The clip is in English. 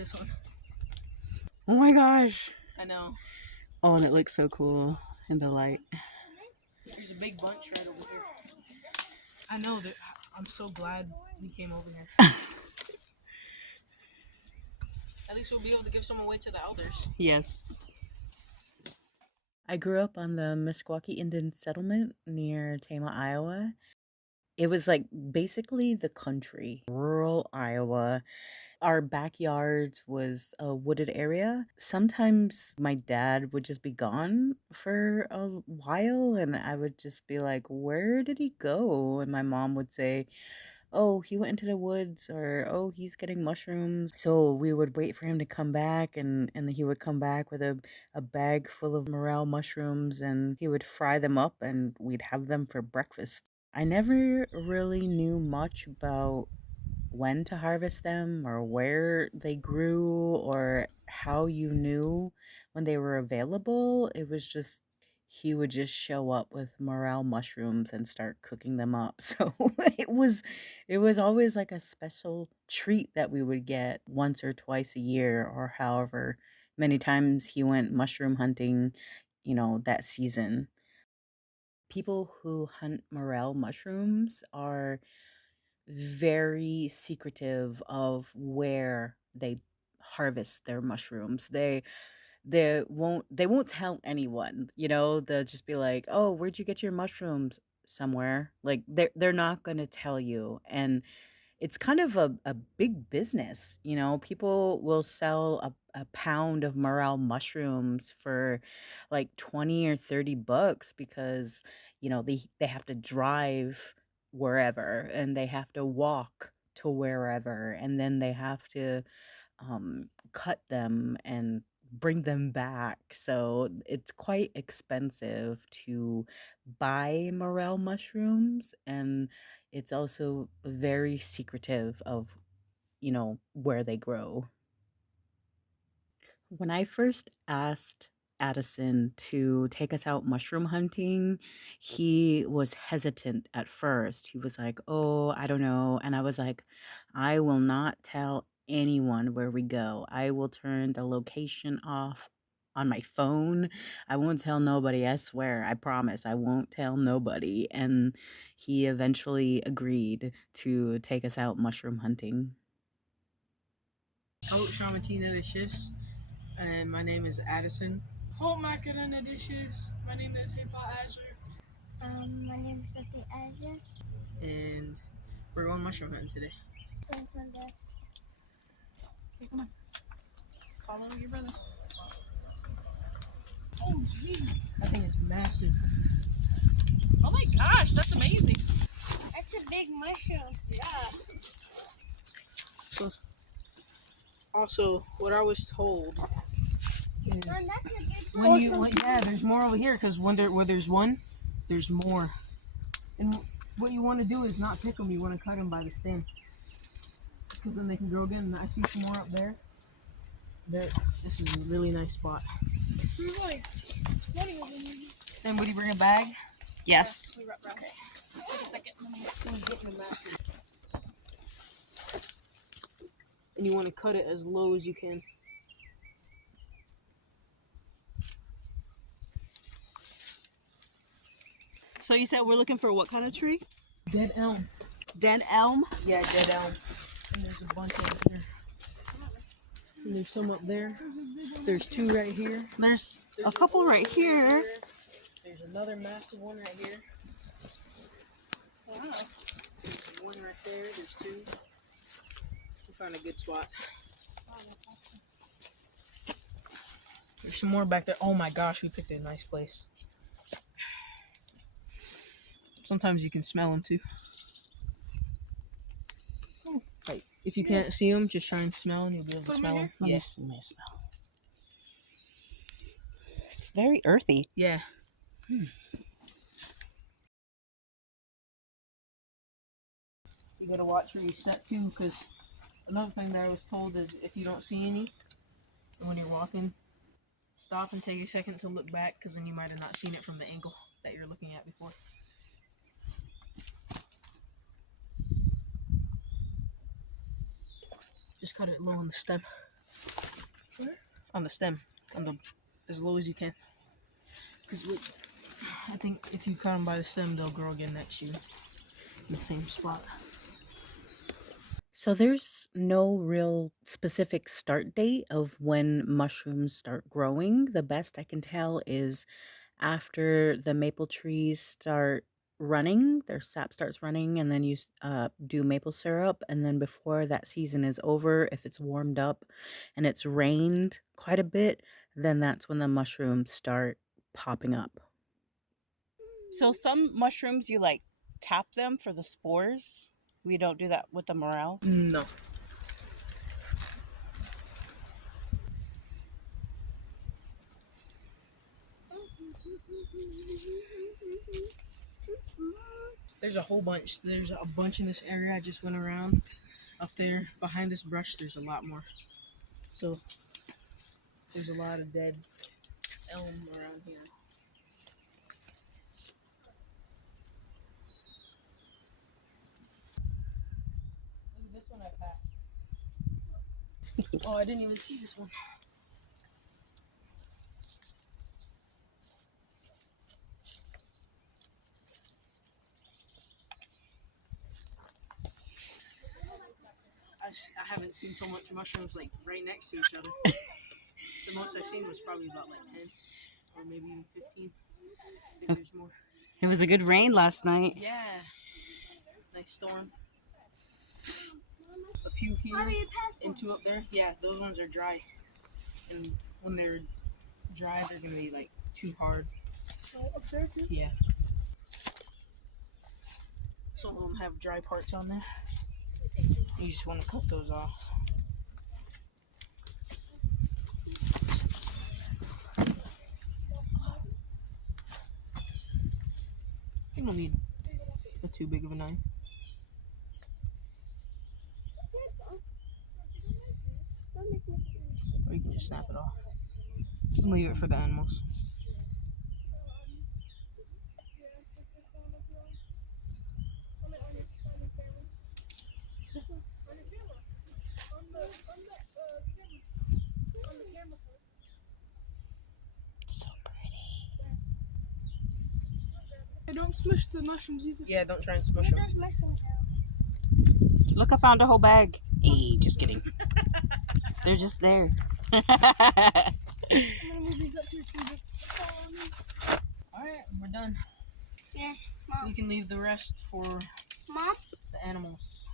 this one. Oh my gosh. I know. Oh, and it looks so cool in the light. There's a big bunch right over here. I know that. I'm so glad we came over here. At least we'll be able to give some away to the elders. Yes. I grew up on the Meskwaki Indian settlement near Tama, Iowa. It was like basically the country, rural Iowa. Our backyard was a wooded area. Sometimes my dad would just be gone for a while, and I would just be like, where did he go? And my mom would say, oh, he went into the woods, or oh, he's getting mushrooms. So we would wait for him to come back, and then he would come back with a bag full of morel mushrooms, and he would fry them up, and we'd have them for breakfast. I never really knew much about when to harvest them or where they grew or how you knew when they were available. It was just he would just show up with morel mushrooms and start cooking them up. So it was always like a special treat that we would get once or twice a year or however many times he went mushroom hunting, that season. People who hunt morel mushrooms are very secretive of where they harvest their mushrooms. They won't tell anyone. They'll just be like, "Oh, where'd you get your mushrooms?" Somewhere. Like they're not going to tell you. And it's kind of a big business. People will sell a pound of morel mushrooms for like 20 or 30 bucks because, they have to drive wherever and they have to walk to wherever and then they have to cut them and bring them back. So it's quite expensive to buy morel mushrooms, and it's also very secretive of, where they grow. When I first asked Addison to take us out mushroom hunting, he was hesitant at first. He was like, "Oh, I don't know." And I was like, "I will not tell anyone where we go. I will turn the location off on my phone. I won't tell nobody. I swear. I promise. I won't tell nobody." And he eventually agreed to take us out mushroom hunting. Hello, Shamatina the Shifts, and my name is Addison. Hello, Macarena Dishes. My name is Hipa Azure. My name is Dr. Azure. And we're going mushroom hunting today. Okay, come on. Follow your brother. Oh, jeez. That thing is massive. Oh my gosh, that's amazing. That's a big mushroom. Yeah. So, also, what I was told is Mom, that's a big there's more over here because where there's one, there's more. And what you want to do is not pick them. You want to cut them by the stem because then they can grow again. And I see some more up there. This is a really nice spot. Really? Then would you bring a bag? Yes. Okay. Wait a second. And you want to cut it as low as you can. So you said we're looking for what kind of tree? Dead elm. Dead elm? Yeah, dead elm. And there's a bunch over here. And there's some up there. There's two right here. There's a couple right here. There's another massive one right here. Wow. There's one right there. There's two. We found a good spot. There's some more back there. Oh my gosh, we picked a nice place. Sometimes you can smell them too. Like if you can't see them, just try and smell and you'll be able to smell them. Yes, let me smell. It's very earthy. Yeah. You gotta watch where you step too, because another thing that I was told is if you don't see any when you're walking, stop and take a second to look back, because then you might have not seen it from the angle that you're looking at before. Just cut it low on the stem. on the stem, as low as you can. Because I think if you cut them by the stem, they'll grow again next year in the same spot. So there's no real specific start date of when mushrooms start growing. The best I can tell is after the maple trees start running, their sap starts running, and then you do maple syrup. And then before that season is over, if it's warmed up and it's rained quite a bit, then that's when the mushrooms start popping up. So some mushrooms, you like tap them for the spores. We don't do that with the morels. No. There's a whole bunch. There's a bunch in this area. I just went around. Up there, behind this brush, there's a lot more. So, there's a lot of dead elm around here. Look at this one I passed. Oh, I didn't even see this one. I haven't seen so much mushrooms like right next to each other. The most I've seen was probably about like 10 or maybe even 15. I think there's more. It was a good rain last night. Yeah. Nice storm. A few here and two up there. Yeah, those ones are dry. And when they're dry, they're going to be like too hard. Up there too? Yeah. Some of them have dry parts on there. You just want to cut those off. You don't need too big of a knife. Or you can just snap it off. And leave it for the animals. So pretty. I don't smush the mushrooms either. Yeah, don't try and smush them. There's mushrooms out. Look, I found a whole bag. Hey, just kidding. They're just there. I'm gonna move these up here so that Alright, we're done. Yes, We Mom. can leave the rest for Mom? the animals.